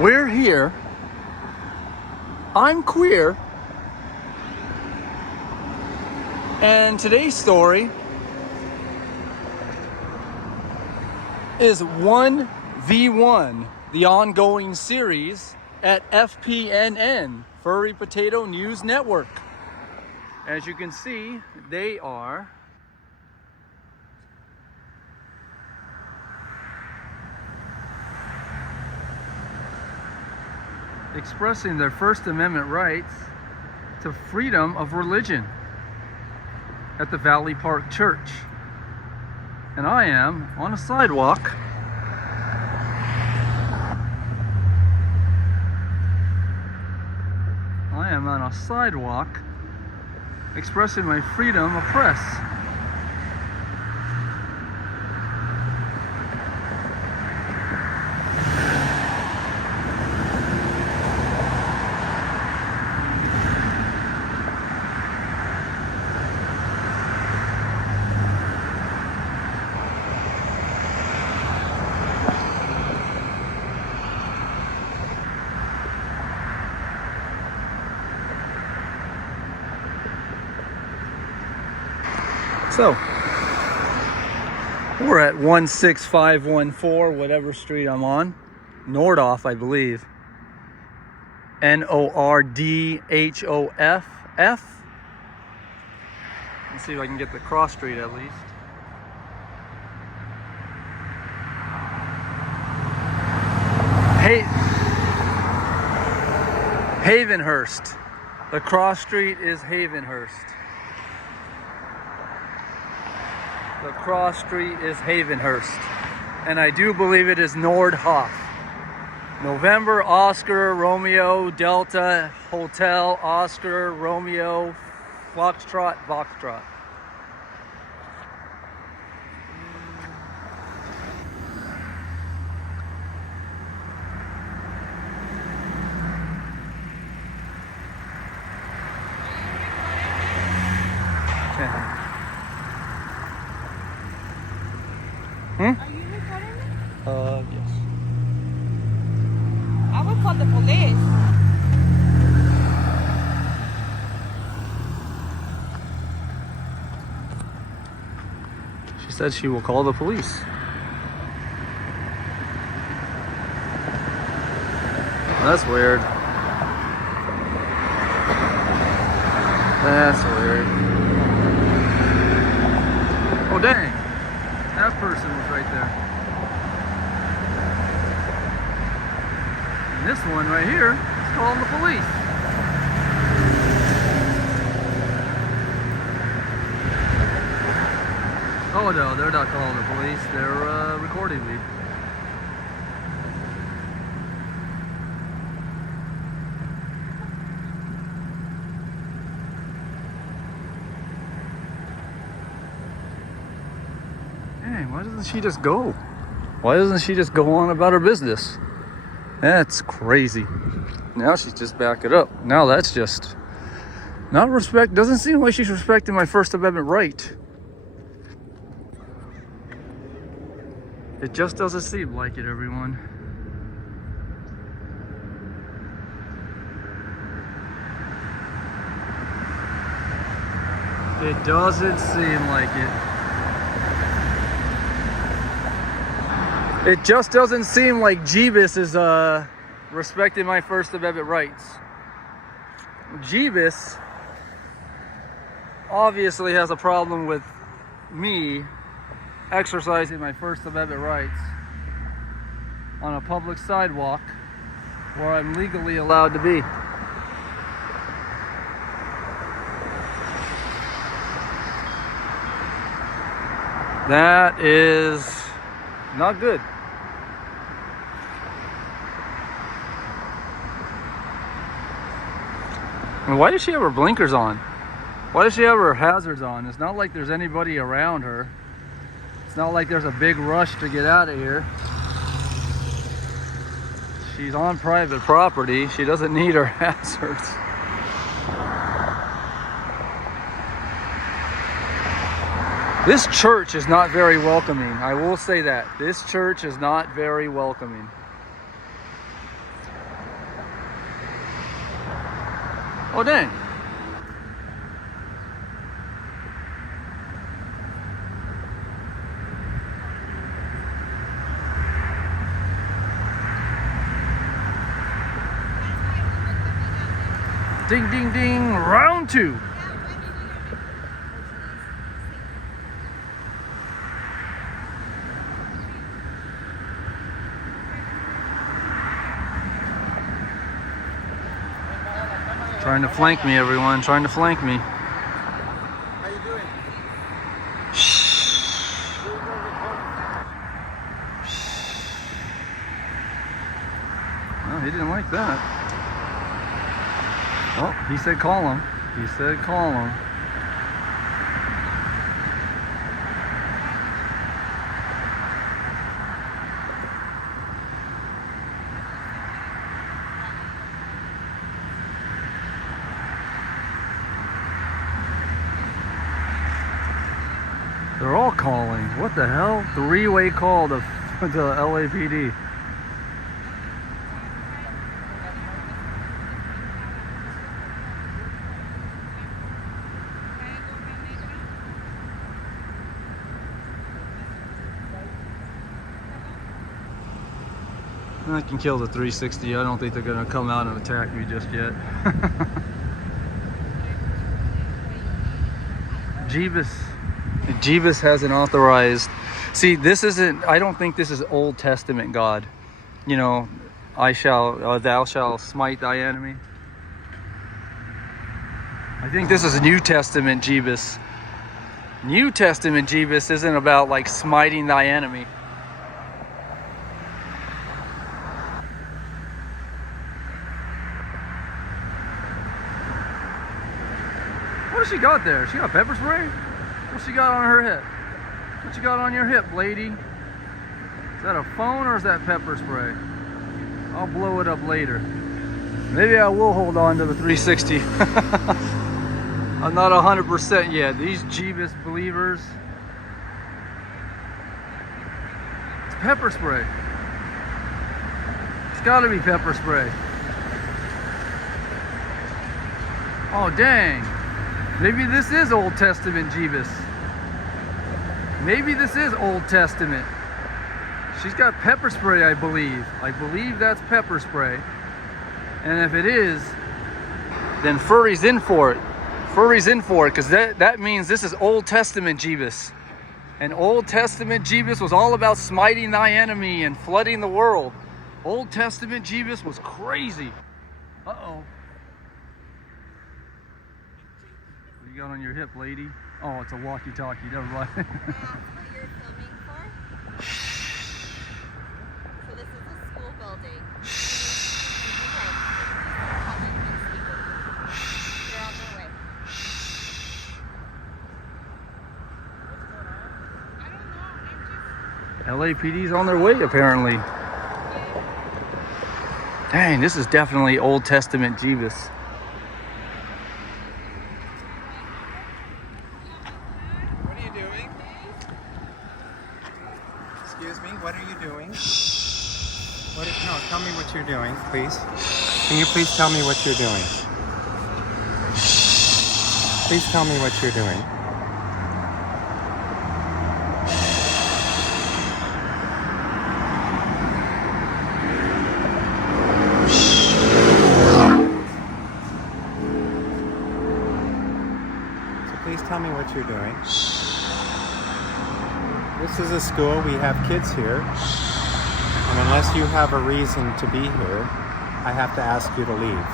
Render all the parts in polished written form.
We're here. I'm queer. And today's story is 1v1, the ongoing series at FPNN, Furry Potato News Network. As you can see, they are expressing their First Amendment rights to freedom of religion at the Valley Park Church. And I am on a sidewalk expressing my freedom of press. So, we're at 16514, whatever street I'm on. Nordhoff, I believe. Nordhoff. Let's see if I can get the cross street at least. Havenhurst. The cross street is Havenhurst. The cross street is Havenhurst. And I do believe it is Nordhoff. November, Oscar, Romeo, Delta, Hotel, Oscar, Romeo, Foxtrot, Foxtrot. Are you recording me? Yes. I would call the police. She said she will call the police. That's weird. That's weird. Oh, dang. That person was right there. And this one right here is calling the police. Oh no, they're not calling the police. They're recording me. Hey, why doesn't she just go? Why doesn't she just go on about her business? That's crazy. Now she's just backing up. Now that's just not respect. Doesn't seem like she's respecting my First Amendment right. It just doesn't seem like it, everyone. It doesn't seem like it. It just doesn't seem like Jebus is respecting my First Amendment rights. Jebus obviously has a problem with me exercising my First Amendment rights on a public sidewalk where I'm legally allowed to be. That is not good. And why does she have her blinkers on? Why does she have her hazards on? It's not like there's anybody around her. It's not like there's a big rush to get out of here. She's on private property. She doesn't need her hazards. This church is not very welcoming. I will say that. This church is not very welcoming. Oh, dang. Ding, ding, ding. Round 2. Trying to flank me, everyone. Trying to flank me. How you doing? Oh, he didn't like that. Oh, he said call him. He said call him. They're all calling. What the hell? Three-way call to LAPD. I can kill the 360. I don't think they're gonna come out and attack me just yet. Jebus hasn't authorized. See, this isn't, I don't think this is Old Testament God. You know, thou shalt smite thy enemy. I think this is New Testament Jebus. New Testament Jebus isn't about like smiting thy enemy. What does she got there? She got pepper spray? What she got on her hip? What you got on your hip, lady? Is that a phone or is that pepper spray? I'll blow it up later. Maybe I will hold on to the 360. I'm not 100% yet. These Jebus believers. It's pepper spray. It's gotta be pepper spray. Oh, dang. Maybe this is Old Testament Jebus. Maybe this is Old Testament. She's got pepper spray, I believe. I believe that's pepper spray. And if it is, then Furry's in for it. Furry's in for it, because that means this is Old Testament Jebus. And Old Testament Jebus was all about smiting thy enemy and flooding the world. Old Testament Jebus was crazy. Uh-oh. What you got on your hip, lady? Oh, it's a walkie-talkie. Never mind. Can I ask what you're filming for? So this is a school building. Okay. They're on their way. I don't know. LAPD's on their way, apparently. Dang, this is definitely Old Testament Jebus. What are you doing? Excuse me, what are you doing? No, tell me what you're doing, please. Can you please tell me what you're doing? Please tell me what you're doing. Please tell me what you're doing. This is a school. We have kids here. And unless you have a reason to be here, I have to ask you to leave.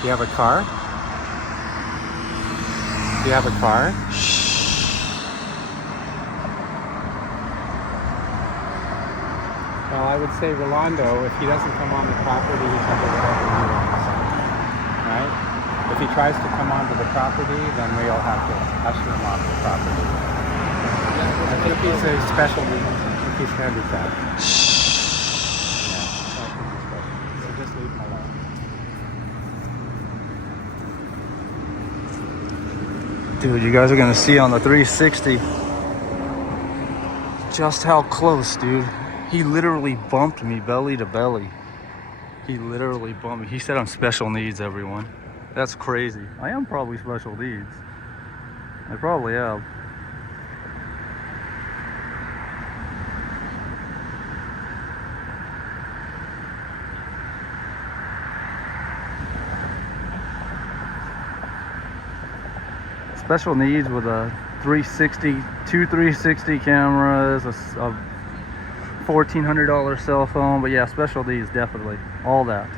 Do you have a car? Do you have a car? Well, I would say Rolando, if he doesn't come on the property, he can do whatever he wants. Right? If he tries to come onto the property, then we'll have to usher him off the property. I think he's a special needs. I think he's handicapped. Yeah, so just leave him alone. Dude, you guys are gonna see on the 360 just how close, dude. He literally bumped me belly to belly. He literally bumped me. He said I'm special needs, everyone. That's crazy. I am probably special needs. I probably am. Special needs with a 360, two 360 cameras, a $1,400 cell phone. But yeah, special needs, definitely. All that.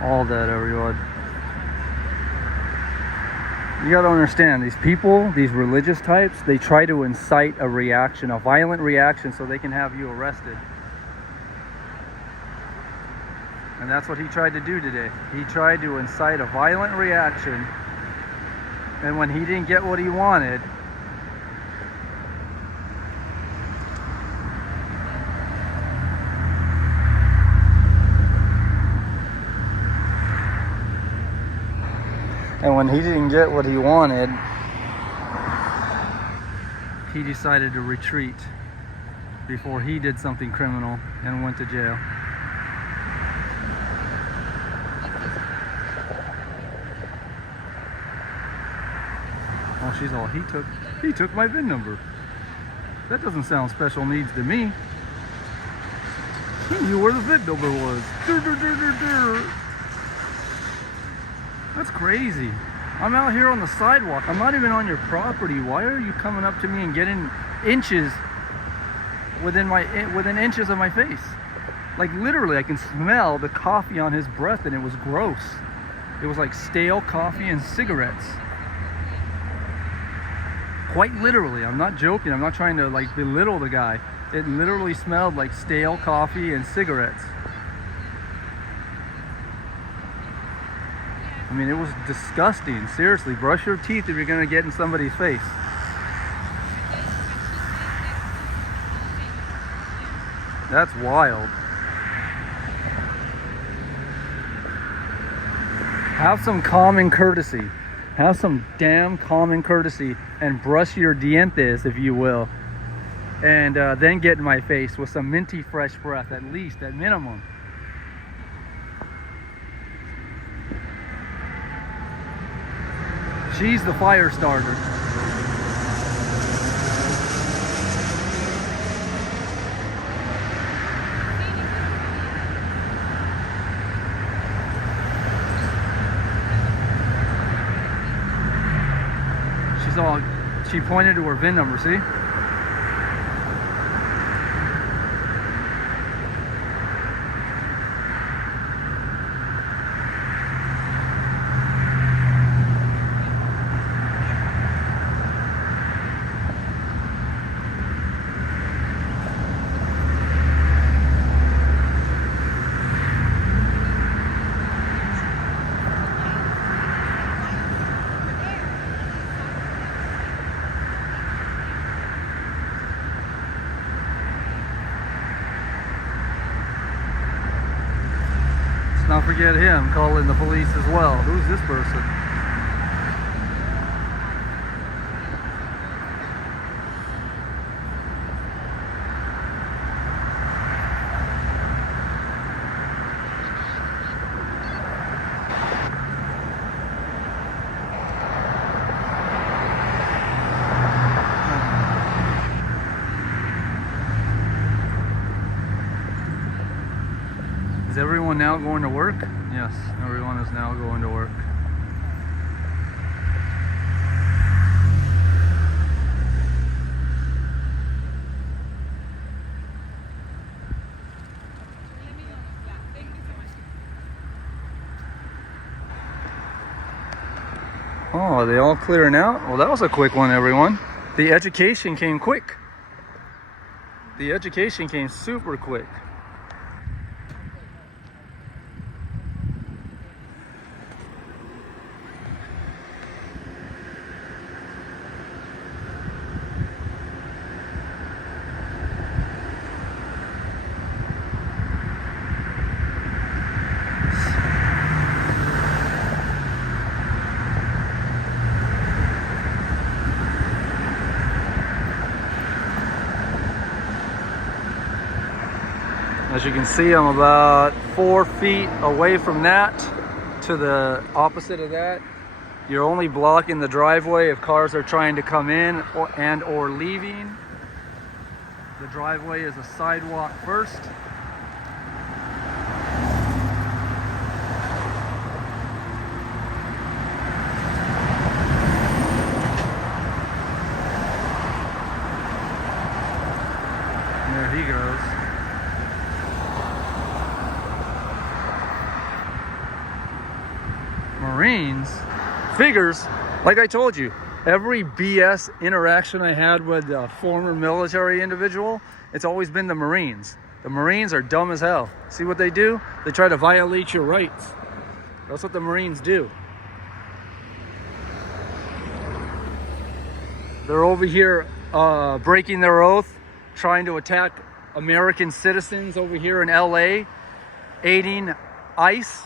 All that, everyone. You gotta understand, these people, these religious types, they try to incite a reaction, a violent reaction, so they can have you arrested. And that's what he tried to do today. He tried to incite a violent reaction, and when he didn't get what he wanted, he decided to retreat before he did something criminal and went to jail. Well, she's all, he took my VIN number. That doesn't sound special needs to me. He knew where the VIN number was. That's crazy. I'm out here on the sidewalk. I'm not even on your property. Why are you coming up to me and getting inches within inches of my face? Like literally, I can smell the coffee on his breath, and it was gross. It was like stale coffee and cigarettes. Quite literally, I'm not joking. I'm not trying to like belittle the guy. It literally smelled like stale coffee and cigarettes. I mean, it was disgusting. Seriously, brush your teeth if you're gonna get in somebody's face. That's wild. Have some common courtesy. Have some damn common courtesy and brush your dientes, if you will. And then get in my face with some minty fresh breath, at least, at minimum. She's the fire starter. She pointed to her VIN number, see? Not forget him calling the police as well. Who's this person? Is everyone now going to work? Yes, everyone is now going to work. Oh, are they all clearing out? Well, that was a quick one, everyone. The education came quick. The education came super quick. As you can see, I'm about 4 feet away from that to the opposite of that. You're only blocking the driveway if cars are trying to come in or leaving. The driveway is a sidewalk first. And there he goes. Marines? Figures, like I told you, every BS interaction I had with a former military individual, it's always been the Marines. The Marines are dumb as hell. See what they do? They try to violate your rights. That's what the Marines do. They're over here breaking their oath, trying to attack American citizens over here in LA, aiding ICE.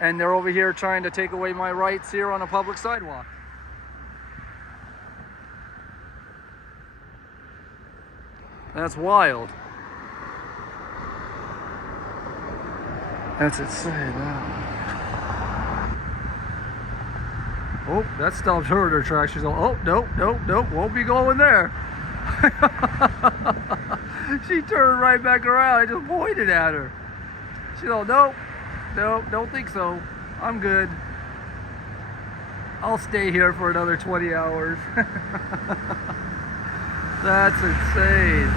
And they're over here trying to take away my rights here on a public sidewalk. That's wild. That's insane. Oh, that stopped her in her tracks. She's like, oh, nope, won't be going there. She turned right back around. I just pointed at her. She's like, nope, don't think so. I'm good. I'll stay here for another 20 hours. That's insane.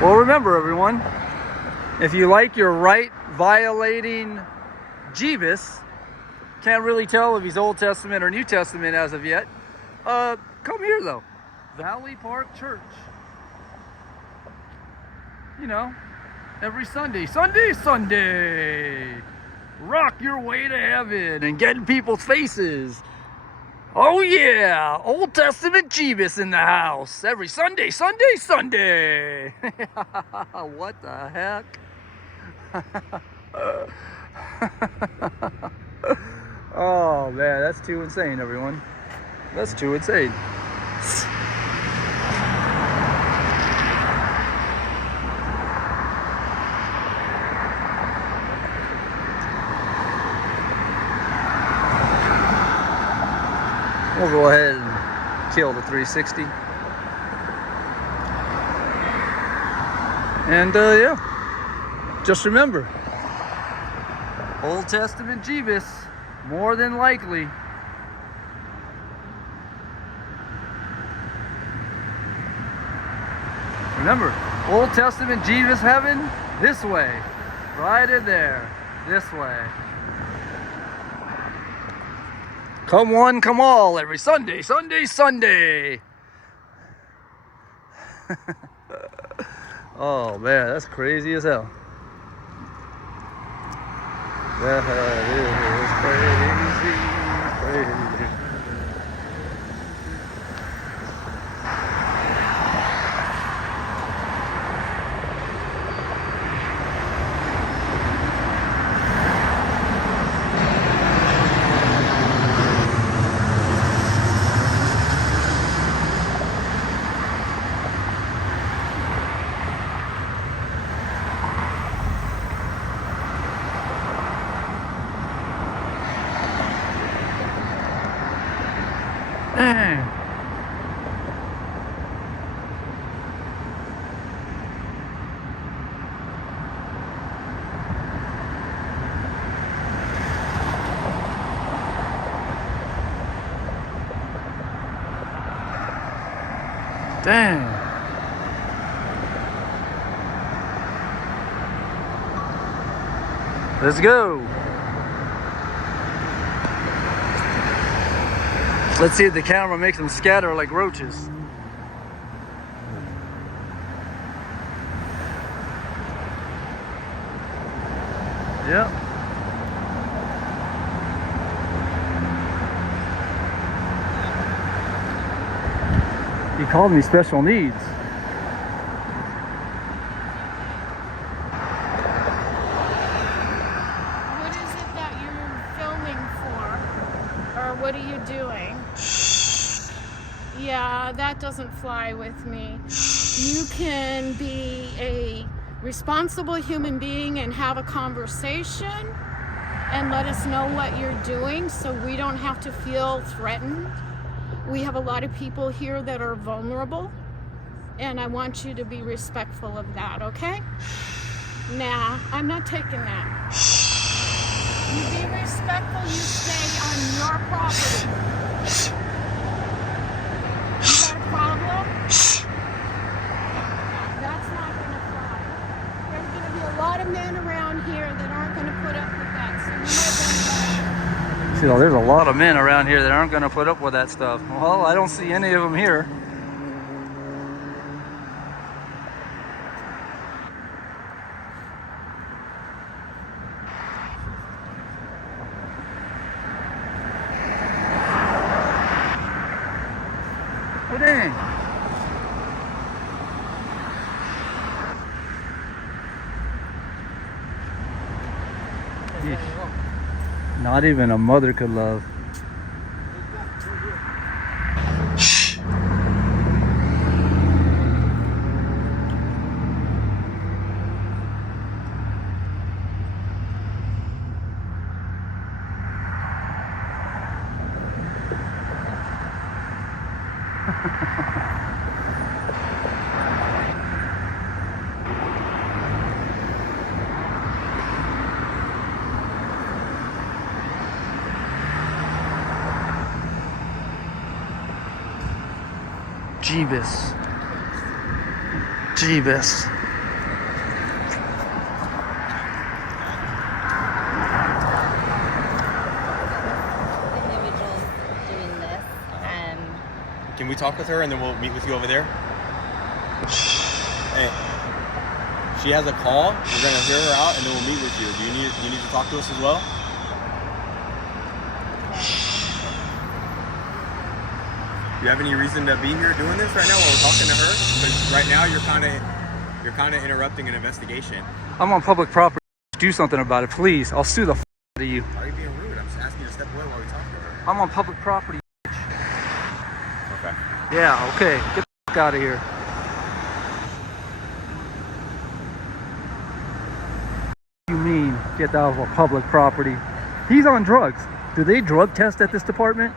Well, remember everyone, if you like your right violating Jebus, can't really tell if he's Old Testament or New Testament as of yet, come here though. Valley Park Church. You know, every Sunday. Rock your way to heaven and get in people's faces. Oh yeah, Old Testament Jebus in the house. Every Sunday. What the heck? Oh man, that's too insane, everyone. That's too insane. We'll go ahead and kill the 360. And yeah, just remember, Old Testament Jebus, more than likely. Remember, Old Testament Jebus heaven, this way. Right in there, this way. Come one, come all, every Sunday. Oh man, that's crazy as hell. That is crazy. Dang. Let's go. Let's see if the camera makes them scatter like roaches. Yep. He called me special needs. what are you doing? Yeah, that doesn't fly with me. You can be a responsible human being and have a conversation and let us know what you're doing so we don't have to feel threatened. We have a lot of people here that are vulnerable, and I want you to be respectful of that, okay? Nah, I'm not taking that. You be respectful, you stay on your property. You got a problem? That's not gonna fly. There's gonna be a lot of men around here that aren't gonna put up with that, so you might want to... See, there's a lot of men around here that aren't going to put up with that stuff. Well, I don't see any of them here. Oh, dang. Not even a mother could love. Jebus. Jebus. Individuals doing this. Can we talk with her and then we'll meet with you over there? Hey, she has a call. We're gonna hear her out and then we'll meet with you. Do you need to talk to us as well? Do you have any reason to be here doing this right now while we're talking to her? Because right now you're kind of interrupting an investigation. I'm on public property. Do something about it, please. I'll sue the out of you. Why are you being rude? I'm just asking you to step away while we talk to her. I'm on public property. Okay. Yeah, okay. Get the out of here. What do you mean, get out of a public property? He's on drugs. Do they drug test at this department?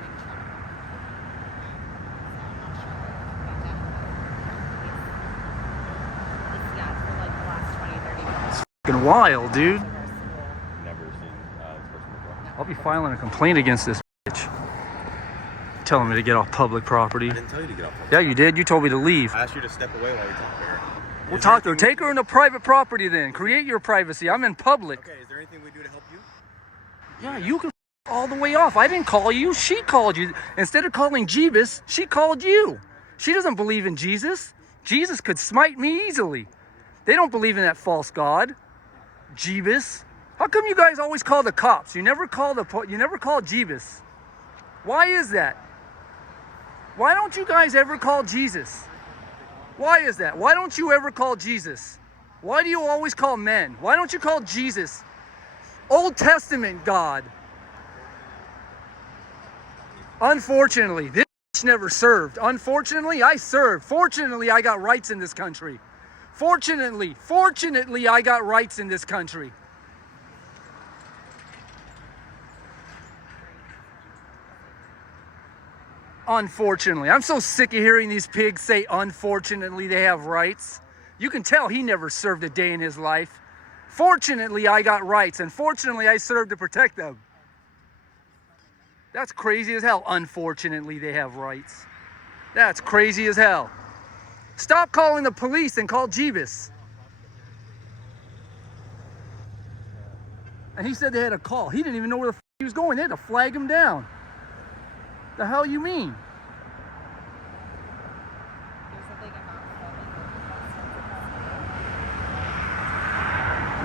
Fucking wild, dude. Never seen this person before. I'll be filing a complaint against this bitch. Telling me to get off public property. I didn't tell you to get off. Yeah, you did. You told me to leave. I asked you to step away while we talk to her. We'll talk to her. Take her into private property then. Create your privacy. I'm in public. Okay, is there anything we do to help you? Yeah, you can all the way off. I didn't call you. She called you. Instead of calling Jebus, she called you. She doesn't believe in Jesus. Jesus could smite me easily. They don't believe in that false god. Jebus. How come you guys always call the cops? You never call Jebus. Why is that? Why don't you guys ever call Jesus? Why is that? Why don't you ever call Jesus? Why do you always call men? Why don't you call Jesus? Old Testament God. Unfortunately, this never served. Unfortunately, I served. Fortunately, I got rights in this country. Fortunately, I got rights in this country. Unfortunately. I'm so sick of hearing these pigs say, unfortunately, they have rights. You can tell he never served a day in his life. Fortunately, I got rights, and fortunately, I served to protect them. That's crazy as hell. Unfortunately, they have rights. That's crazy as hell. Stop calling the police and call Jebus. And he said they had a call. He didn't even know where the he was going. They had to flag him down. The hell you mean?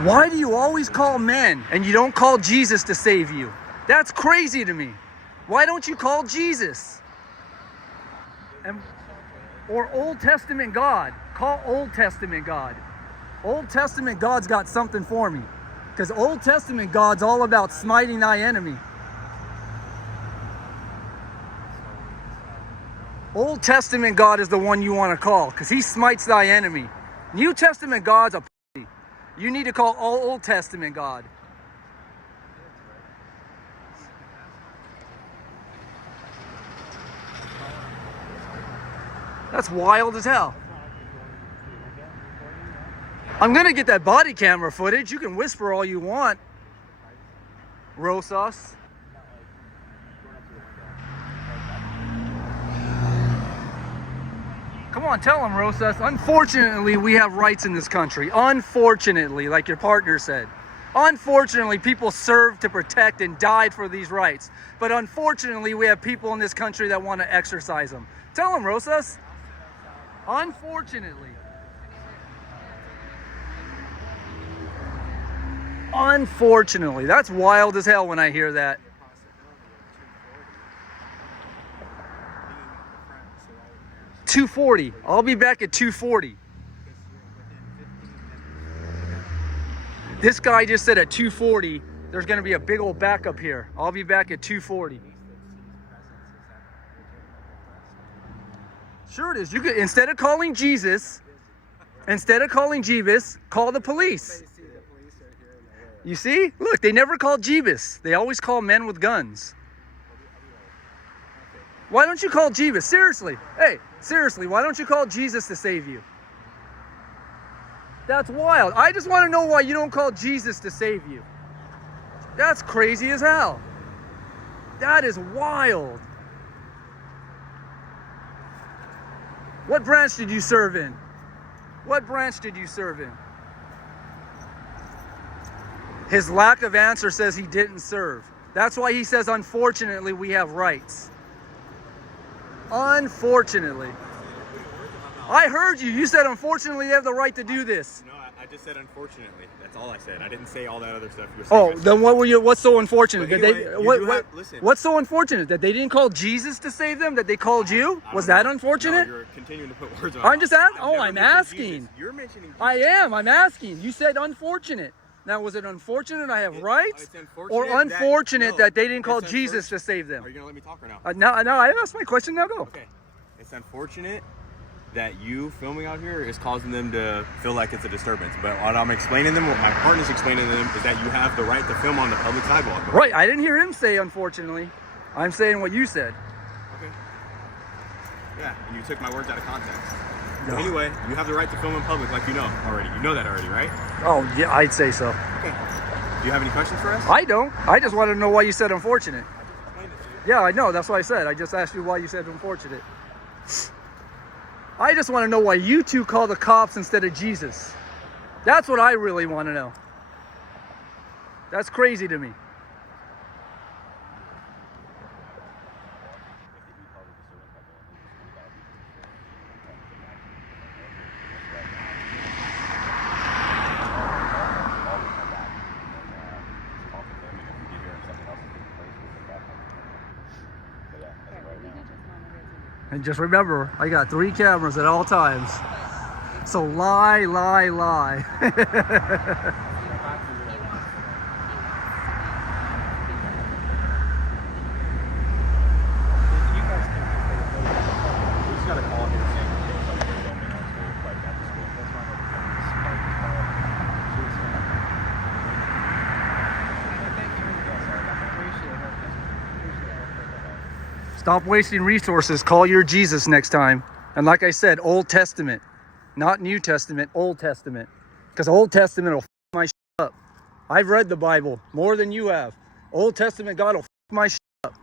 Why do you always call men and you don't call Jesus to save you? That's crazy to me. Why don't you call Jesus? Or Old Testament God. Call Old Testament God. Old Testament God's got something for me. Because Old Testament God's all about smiting thy enemy. Old Testament God is the one you want to call, because he smites thy enemy. New Testament God's a pussy. You need to call all Old Testament God. That's wild as hell. I'm gonna get that body camera footage. You can whisper all you want, Rosas. Come on, tell him, Rosas. Unfortunately, we have rights in this country. Unfortunately, like your partner said. Unfortunately, people served to protect and died for these rights. But unfortunately, we have people in this country that want to exercise them. Tell him, Rosas. Unfortunately. Unfortunately. That's wild as hell when I hear that. $240. I'll be back at $240. This guy just said at $240 there's going to be a big old backup here. I'll be back at $240. Sure it is. You could, instead of calling Jesus, Jebus, call the police. You see? Look, they never call Jebus. They always call men with guns. Why don't you call Jebus? Seriously. Hey, seriously, why don't you call Jesus to save you? That's wild. I just want to know why you don't call Jesus to save you. That's crazy as hell. That is wild. What branch did you serve in? What branch did you serve in? His lack of answer says he didn't serve. That's why he says, unfortunately, we have rights. Unfortunately. I heard you. You said, unfortunately, they have the right to do this. No, I just said unfortunately. That's all I said. I didn't say all that other stuff you were saying. Oh, then what were you? What's so unfortunate? But anyway, listen. What's so unfortunate? That they didn't call Jesus to save them? That they called you? Was that unfortunate? No, you're continuing to put words in my I'm just asking. mouth. I'm asking. Jesus. You're mentioning Jesus. I am. I'm asking. You said unfortunate. Now, was it unfortunate I have rights? Or unfortunate that they didn't call Jesus to save them? Are you going to let me talk or no? No, I asked my question. Now go. Okay. It's unfortunate that you filming out here is causing them to feel like it's a disturbance. But what I'm explaining to them, what my partner's explaining to them, is that you have the right to film on the public sidewalk. Right. I didn't hear him say unfortunately. I'm saying what you said. Okay. Yeah, and you took my words out of context. No. Anyway, you have the right to film in public like you know already. You know that already, right? Oh, yeah, I'd say so. Okay. Do you have any questions for us? I don't. I just wanted to know why you said unfortunate. I just explained it to you. Yeah, I know. That's what I said. I just asked you why you said unfortunate. I just want to know why you two call the cops instead of Jesus. That's what I really want to know. That's crazy to me. And just remember, I got 3 cameras at all times. So lie, lie, lie. Stop wasting resources. Call your Jesus next time. And like I said, Old Testament, not New Testament, Old Testament. Because Old Testament will f my shit up. I've read the Bible more than you have. Old Testament God will f my shit up.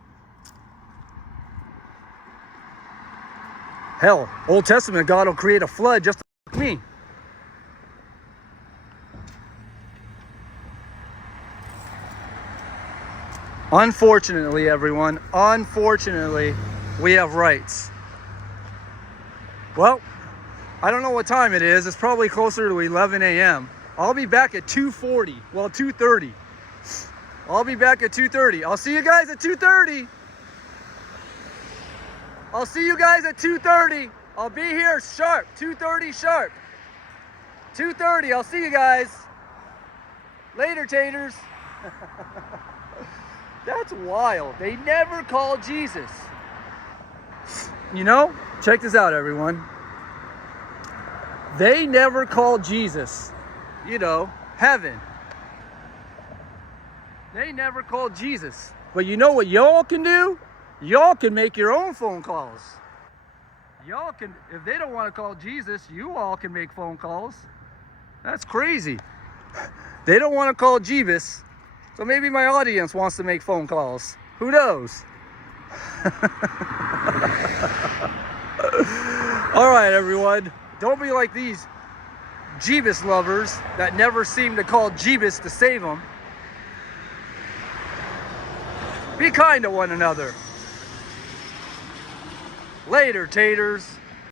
Hell, Old Testament God will create a flood just to f me. Unfortunately, everyone, unfortunately, we have rights. Well, I don't know what time it is. It's probably closer to 11 a.m. I'll be back at 2:40. Well, 2:30. I'll be back at 2:30. I'll see you guys at 2:30. I'll see you guys at 2:30. I'll be here sharp. 2:30 sharp. 2:30. I'll see you guys. Later, taters. That's wild. They never call Jesus. you know, check this out, everyone. They never called Jesus, you know, heaven. They never called Jesus. But you know what y'all can do? Y'all can make your own phone calls. Y'all can, if they don't want to call Jesus, you all can make phone calls. That's crazy. They don't want to call Jebus, so maybe my audience wants to make phone calls. Who knows? All right, everyone. Don't be like these Jebus lovers that never seem to call Jebus to save them. Be kind to one another. Later, taters.